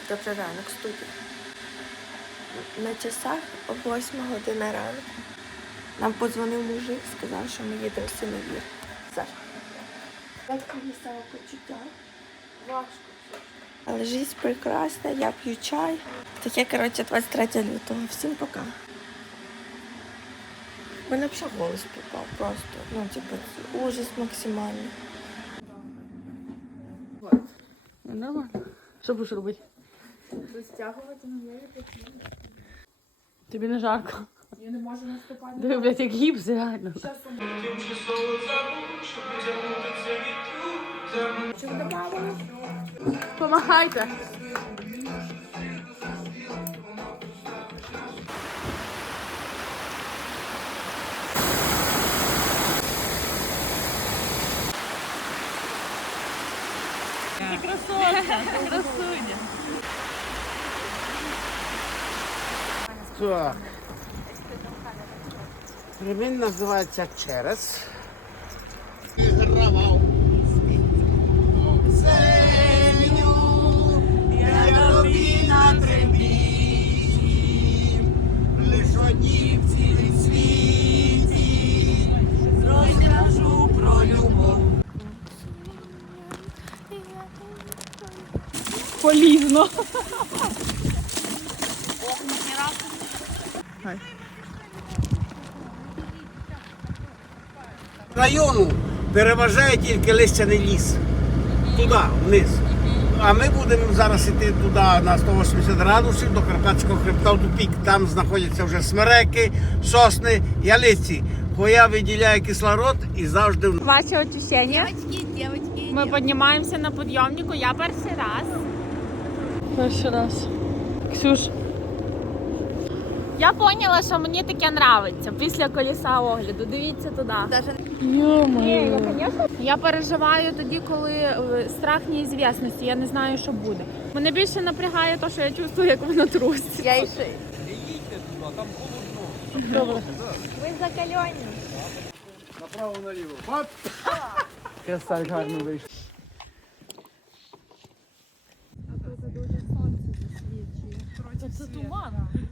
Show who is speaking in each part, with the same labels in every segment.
Speaker 1: Це вже ранок студії. На часах 8 година ранку. Нам подзвонив мужик, сказав, що ми їдемо в Синевір. Саша. Як колісало почуття? Важко. Але життя прекрасна, я п'ю чай. Таке, коротше, 23 лютого. Всім пока. У мене взагалі голос пропав просто. Ну, типу, ужас максимальний.
Speaker 2: Нормально. Що будеш робити?
Speaker 1: Розтягувати на велику.
Speaker 2: Тобі не жарко?
Speaker 1: Я не можу наступати.
Speaker 2: Диви, блядь, як гіпс, реально.
Speaker 1: Чого добавили?
Speaker 2: Помагайте. Ти красотка, красуня.
Speaker 3: Так. Ремінь називається через. Я тобі на трембі, лиш одні в цілім світі, розкажу про любов.
Speaker 2: Полізно.
Speaker 3: Району переважає тільки листяний ліс. Туди, вниз. А ми будемо зараз йти туди на 180 градусів до Карпатського хребта в тупік. Там знаходяться вже смереки, сосни, ялиці. Хвоя виділяє кислород і завжди...
Speaker 2: Ваші ощущення?
Speaker 1: Девочки.
Speaker 2: Ми піднімаємося на підйомнику. Я перший раз. Перший раз. Ксюш. Я поняла, що мені таке нравиться після коліса огляду. Дивіться туди. Йо-моє. Я переживаю тоді, коли страх неізвісності. Я не знаю, що буде. Мене більше напрягає те, що я чувствую, як воно трусить.
Speaker 1: Я і ще.
Speaker 2: Добре.
Speaker 1: Ви закальоні.
Speaker 3: Направо-наліво. Оп! Красавик гарно вийшов.
Speaker 2: Це туман.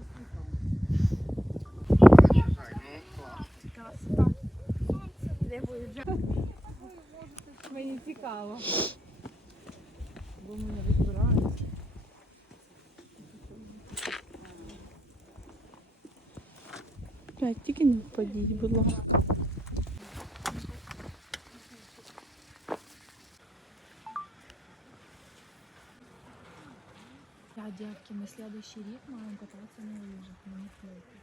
Speaker 2: Мені цікаво. Бо мене відбирають. Тільки не впадіть, будь ласка. Да, девки, на следующий рік маємо кататися на лыжах, на них лыжах.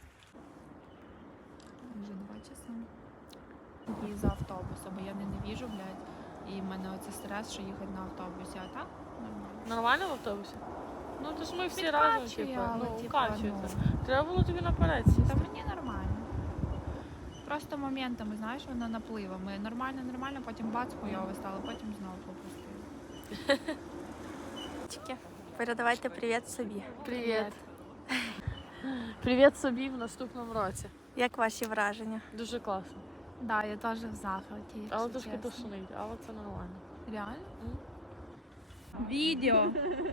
Speaker 2: Вже 2 часа. І за автобусом, бо я ненавижу, блядь. І в мене оце стрес, що їхати на автобусі, а так нормально.
Speaker 4: Нормально в автобусі? Ну, то ж ми всі
Speaker 2: Підкачує,
Speaker 4: разом, типу,
Speaker 2: але,
Speaker 4: ну,
Speaker 2: типу,
Speaker 4: вкачується.
Speaker 2: ну.
Speaker 4: Треба було тобі наперед сісти.
Speaker 2: Та мені нормально. Просто моментами, знаєш, вона напливами. Нормально, потім бац, хуйово стало, потім знову попустило.
Speaker 1: Передавайте привіт собі.
Speaker 4: Привіт. Привіт собі в наступному році.
Speaker 1: Як ваші враження?
Speaker 4: Дуже класно.
Speaker 2: Да, я теж в захваті.
Speaker 4: Але
Speaker 2: якщо
Speaker 4: трошки
Speaker 2: чесно.
Speaker 4: тошнить, але це нормально.
Speaker 2: Реально? Відео.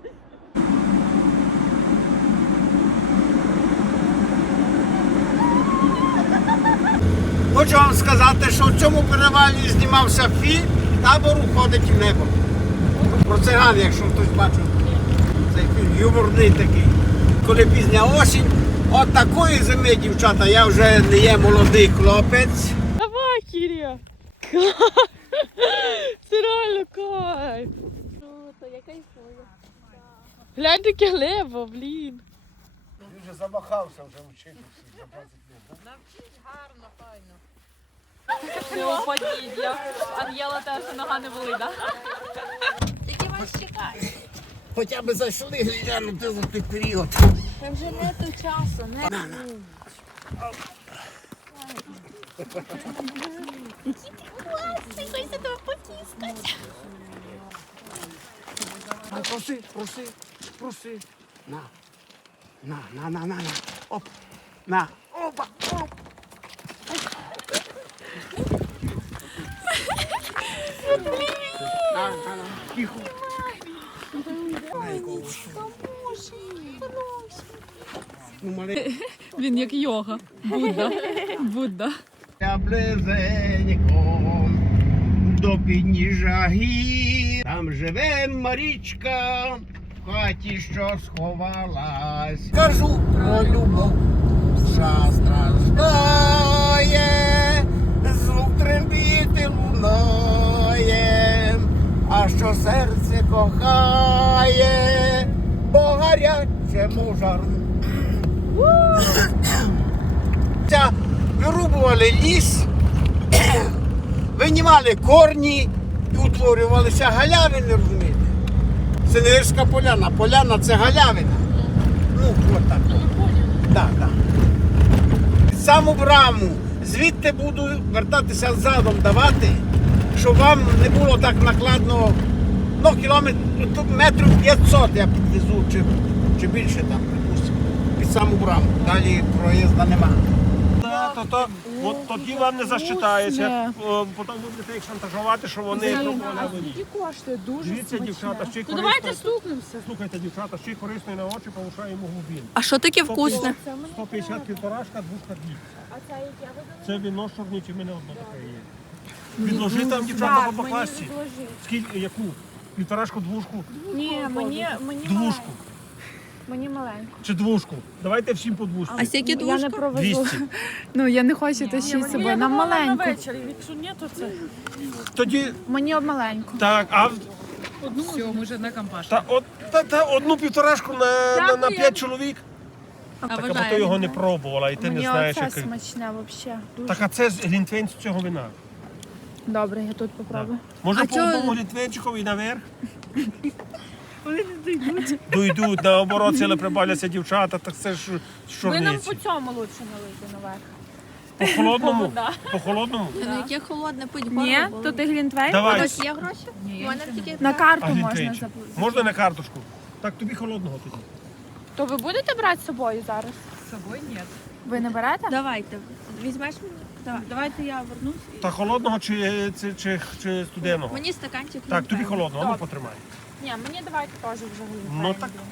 Speaker 3: Хочу вам сказати, що в цьому перевалі знімався фільм «Табор уходить в небо». Про циган, якщо хтось бачив. Цей фільм юморний такий. Коли пізня осінь, от такої зими, дівчата, я вже не є молодий хлопець.
Speaker 4: Давай, Кіря! Це реально кайф!
Speaker 1: Круто, я кайфую.
Speaker 4: Глянь таке небо, блін!
Speaker 3: Він вже замахався, вже вчитися за 20 років.
Speaker 2: Не упадіть, я Ангела теж нога не болить, так?
Speaker 1: Які вас чекають?
Speaker 3: Хоча б зайшли глянути за той період.
Speaker 1: Та вже не до часу, не. Який ти класний, хочеться тебе потіскати.
Speaker 3: Проси. На. Оп. На. Опа. Оп. На. Тихо. Ну, маленький.
Speaker 2: Він як йога. Будда. Будда.
Speaker 3: Я близенько до підніжжя гір. Там живе Марічка в хаті, що сховалась. Кажу про любов, душа страждає, звук трембіти лунає, а що серце кохає, бо гарячому жару. Вирубували ліс, винімали корні і утворювалися галявини, розумієте? Синевірська поляна. Поляна це галявина. Ну, от так. Так, так. Під саму браму. Звідти буду вертатися задом давати, щоб вам не було так накладно. Ну, метрів 500 я підвезу, чи більше там, припустимо. Під саму браму. Далі проїзду немає.
Speaker 5: От тоді вам не засчитається. Потім будете їх шантажувати, що вони пробували мені.
Speaker 2: І коштує дуже
Speaker 5: Дивіться, дівчата, ще й
Speaker 2: Ну давайте
Speaker 5: корисно.
Speaker 2: стукнемося.
Speaker 5: Слухайте, дівчата, ще й корисно і на очі повишаємо глибину.
Speaker 1: А що таке вкусне?
Speaker 5: 150 півторашка, двушка дві.
Speaker 2: А це яке ви?
Speaker 5: Це віно чорничі, в мене одно таке є. Відложи там, дівчата, по покласті. Скільки, яку? Півторашку, двушку?
Speaker 2: Ні, мені
Speaker 5: Двушку.
Speaker 2: Мені маленько.
Speaker 5: Чи двушку? Давайте всім по двушку.
Speaker 1: А скільки
Speaker 2: Я не
Speaker 1: двушка?
Speaker 2: провезу.
Speaker 5: 200.
Speaker 2: Ну я не хочу тащити з собою. Нам маленько.
Speaker 4: Якщо ні, то це.
Speaker 5: Тоді,
Speaker 2: Мені маленько.
Speaker 5: так, а
Speaker 4: Все, може на компаш.
Speaker 5: та одну півторашку на 5 чоловік. Так, або ти його не пробувала, і ти не
Speaker 2: Мені
Speaker 5: знаєш,
Speaker 2: оце
Speaker 5: який.
Speaker 2: смачне взагалі. Дуже.
Speaker 5: Так, а це з глінтвейн з цього вина.
Speaker 2: Добре, я тут попробую.
Speaker 5: Може
Speaker 1: А
Speaker 5: по
Speaker 1: чого-
Speaker 5: одному глінтвейнчику і наверх? Дойдуть, наоборот, сіли прибавляться дівчата, так це ж з
Speaker 2: Ви нам
Speaker 5: чорниці.
Speaker 2: по цьому лучше налити наверх.
Speaker 5: По холодному? По холодному?
Speaker 1: Ну, яке холодне, пить
Speaker 2: Ні, тут і глінтвейн.
Speaker 5: Давай.
Speaker 1: Ось є гроші? У мене тільки
Speaker 2: На карту
Speaker 5: А
Speaker 2: можна
Speaker 5: глінтвейнчик?
Speaker 2: заплатити.
Speaker 5: Можна на карточку? Так, тобі холодного тоді.
Speaker 2: То ви будете брати з собою зараз?
Speaker 4: З собою ні.
Speaker 2: Ви не берете?
Speaker 1: Давайте. Візьмеш мені? Давай. Давайте я вернусь.
Speaker 5: Та холодного чи студеного?
Speaker 1: Мені стаканчик.
Speaker 5: Так, тобі
Speaker 1: Глінтвейну.
Speaker 5: холодного, ну потримай.
Speaker 2: Ні, мені давайте теж вже глінтвейн.
Speaker 5: Ну так.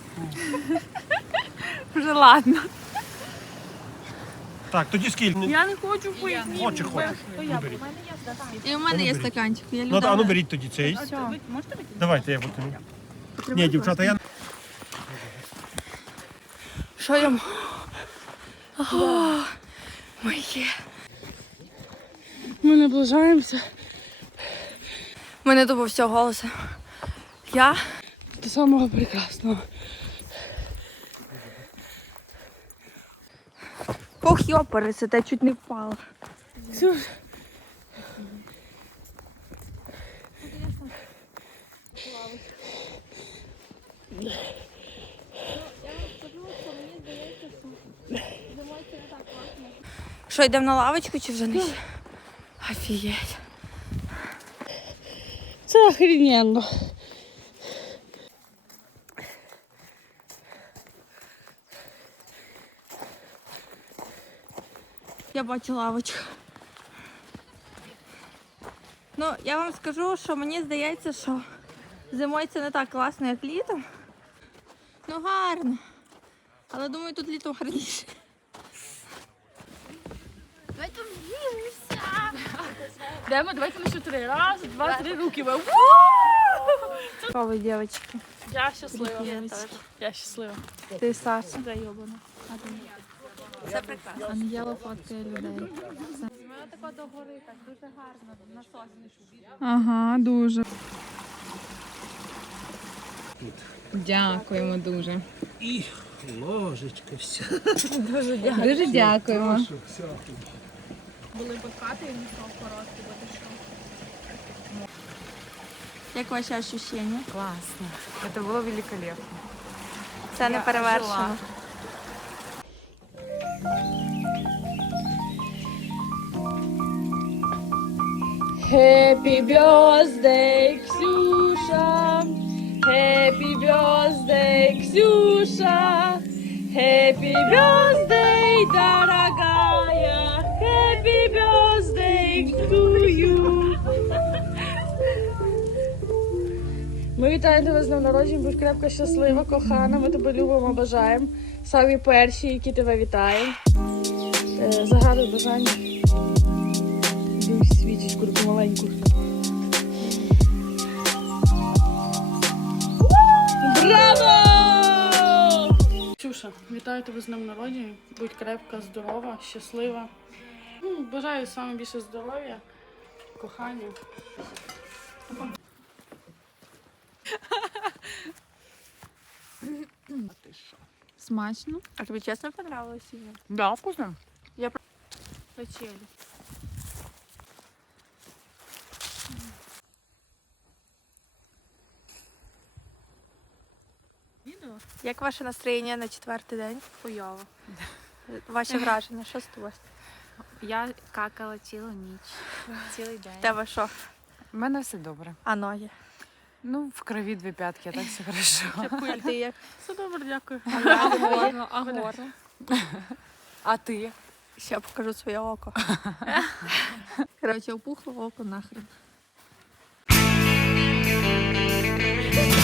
Speaker 2: Вже ладно.
Speaker 5: Так, тоді скільки?
Speaker 2: Я не хочу пити.
Speaker 5: Хоче.
Speaker 2: То я,
Speaker 5: Ну,
Speaker 2: у
Speaker 5: беріть.
Speaker 2: мене є стакан.
Speaker 1: І у мене є
Speaker 5: беріть.
Speaker 1: стаканчик. Я
Speaker 5: Ну, а ну беріть тоді цей.
Speaker 2: Все.
Speaker 5: Давайте я викину. Ні, дівчата, я
Speaker 1: Що йому? Моє.
Speaker 4: Ми наближаємося
Speaker 1: У мене тупо все голосу. Я
Speaker 4: до самого прекрасного.
Speaker 1: Ох, йопереться, та чуть не впала. Що, йдемо на лавочку чи вже не? Офігеть.
Speaker 4: Це охрененно.
Speaker 1: Я бачу лавочку. Ну, я вам скажу, що мені здається, що зимою це не так класно, як літом. Ну, гарно. Але думаю, тут літом гарніше. Давайте в'їмося.
Speaker 2: Давайте на 4. Раз, два, три, руки.
Speaker 1: Що ви, дівчатки?
Speaker 2: Я щаслива.
Speaker 1: Привіт.
Speaker 2: Я щаслива.
Speaker 1: Ти, Саша.
Speaker 2: Зайобана.
Speaker 1: Це прекрасно.
Speaker 2: Ангела фоткає людей. Ми отако до гори, так дуже гарно, насосніше. Ага, дуже.
Speaker 6: Дякуємо дуже.
Speaker 3: І ложечка вся.
Speaker 6: Дуже дякуємо.
Speaker 2: Були подкати і місто короткі, бо ти що?
Speaker 1: Як ваші ощущення?
Speaker 6: Класно. Це було великолепно.
Speaker 1: Це не перевершено.
Speaker 2: Happy birthday, Ксюша! Happy birthday, Ксюша! Happy birthday, дорогая! Happy birthday to you! Ми
Speaker 4: вітаю тебе з днем народження, будь крепко щаслива, кохана, ми тебе любимо, бажаємо. Самі перші, які тебе вітаємо. Загадуй бажання. Дивись свічечку таку маленьку. Браво! Ксюша, вітаю тебе з днем народження, будь крепка, здорова, щаслива. Бажаю саме більше здоров'я, кохання.
Speaker 2: Смачно.
Speaker 1: А тобі чесно понравилось?
Speaker 2: Да, вкусно. Я Печелі.
Speaker 1: Як ваше настроєння на 4-й день?
Speaker 2: Хуйово.
Speaker 1: Ваші враження, що сталося?
Speaker 2: Я какала цілу ніч. Цілий день.
Speaker 1: В тебе що?
Speaker 6: У мене все добре.
Speaker 1: А ноги?
Speaker 6: Ну, в крові 2 п'ятки, а так все хорошо.
Speaker 1: А ти як?
Speaker 4: Все добре, дякую.
Speaker 2: А горло?
Speaker 6: А ти?
Speaker 1: Ще покажу своє око. Коротше, опухло око нахрен.